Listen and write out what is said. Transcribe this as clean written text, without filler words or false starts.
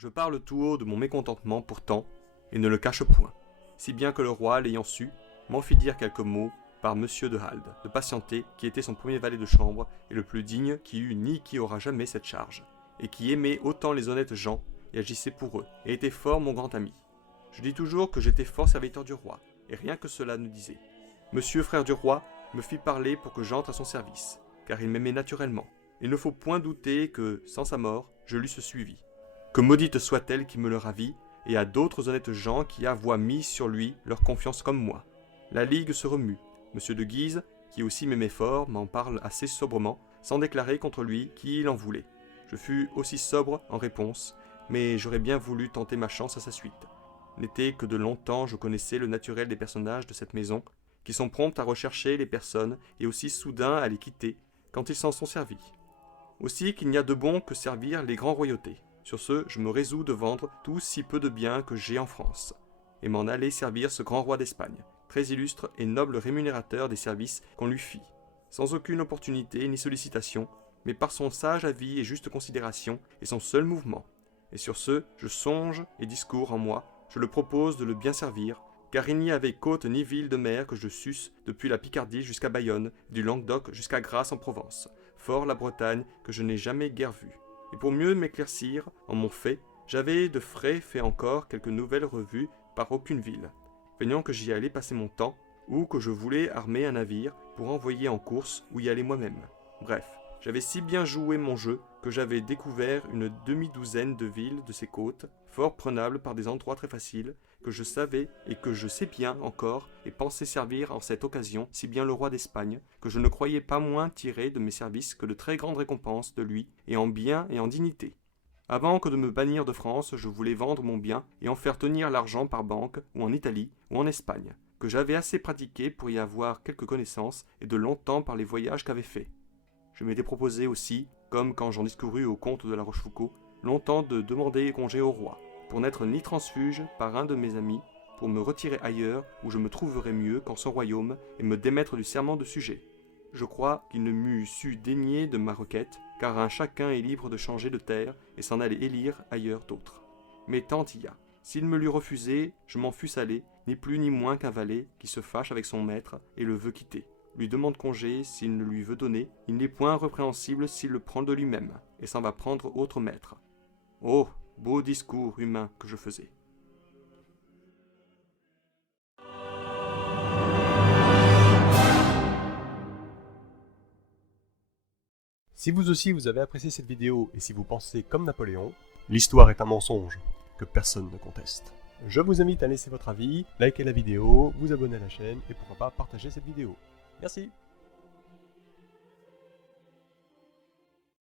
Je parle tout haut de mon mécontentement pourtant, et ne le cache point, si bien que le roi, l'ayant su, m'en fit dire quelques mots par Monsieur de Halde, de patienter, qui était son premier valet de chambre, et le plus digne qui eut ni qui aura jamais cette charge, et qui aimait autant les honnêtes gens, et agissait pour eux, et était fort mon grand ami. Je dis toujours que j'étais fort serviteur du roi, et rien que cela nous disait. Monsieur frère du roi me fit parler pour que j'entre à son service, car il m'aimait naturellement. Il ne faut point douter que, sans sa mort, je l'eusse suivi. Que maudite soit-elle qui me le ravit, et à d'autres honnêtes gens qui avoient mis sur lui leur confiance comme moi. La ligue se remue. Monsieur de Guise, qui aussi m'aimait fort, m'en parle assez sobrement, sans déclarer contre lui qui il en voulait. Je fus aussi sobre en réponse, mais j'aurais bien voulu tenter ma chance à sa suite. N'était que de longtemps je connaissais le naturel des personnages de cette maison, qui sont prompts à rechercher les personnes et aussi soudains à les quitter quand ils s'en sont servis. Aussi qu'il n'y a de bon que servir les grands royautés. Sur ce, je me résous de vendre tout si peu de biens que j'ai en France, et m'en aller servir ce grand roi d'Espagne, très illustre et noble rémunérateur des services qu'on lui fit, sans aucune opportunité ni sollicitation, mais par son sage avis et juste considération, et son seul mouvement. Et sur ce, je songe et discours en moi, je le propose de le bien servir, car il n'y avait côte ni ville de mer que je susse depuis la Picardie jusqu'à Bayonne, du Languedoc jusqu'à Grasse en Provence, fort la Bretagne que je n'ai jamais guère vue. Et pour mieux m'éclaircir en mon fait, j'avais de frais fait encore quelques nouvelles revues par aucune ville, feignant que j'y allais passer mon temps, ou que je voulais armer un navire pour envoyer en course ou y aller moi-même. Bref, j'avais si bien joué mon jeu que j'avais découvert une demi-douzaine de villes de ces côtes, fort prenables par des endroits très faciles, que je savais et que je sais bien encore et pensais servir en cette occasion si bien le roi d'Espagne, que je ne croyais pas moins tirer de mes services que de très grandes récompenses de lui, et en bien et en dignité. Avant que de me bannir de France, je voulais vendre mon bien et en faire tenir l'argent par banque, ou en Italie, ou en Espagne, que j'avais assez pratiqué pour y avoir quelques connaissances, et de longtemps par les voyages qu'avais faits. Je m'étais proposé aussi, comme quand j'en discourus au comte de la Rochefoucauld, longtemps de demander congé au roi, pour n'être ni transfuge par un de mes amis, pour me retirer ailleurs où je me trouverais mieux qu'en son royaume et me démettre du serment de sujet. Je crois qu'il ne m'eût su dénier de ma requête, car un chacun est libre de changer de terre et s'en aller élire ailleurs d'autres. Mais tant y a. S'il me l'eût refusé, je m'en fusse allé, ni plus ni moins qu'un valet qui se fâche avec son maître et le veut quitter. Lui demande congé s'il ne lui veut donner, il n'est point répréhensible s'il le prend de lui-même, et s'en va prendre autre maître. Oh, beau discours humain que je faisais. Si vous aussi vous avez apprécié cette vidéo et si vous pensez comme Napoléon, l'histoire est un mensonge que personne ne conteste. Je vous invite à laisser votre avis, liker la vidéo, vous abonner à la chaîne et pourquoi pas partager cette vidéo. Merci.